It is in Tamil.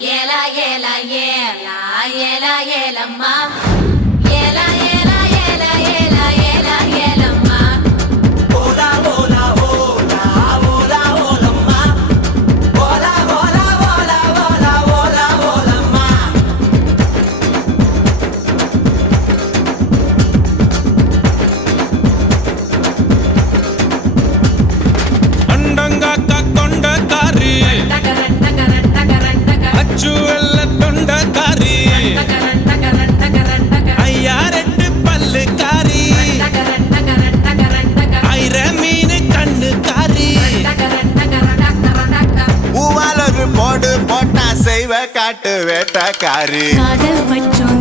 Yela yela yela yela yela ma yela yela yela yela yela yela ma ola ola ola ola ola ma ola ola ola ola ola ola ma अंडंगा का कोंडा कारी अच्चू एल्ला तोंडा कारी अय्या रेड्डु पल्लु कारी आयरे मीन कण्णु कारी ஊவாலொரு போடு போட்டா செய்வ காட்டு வேட்டக்காரி காதல் வச்சோம்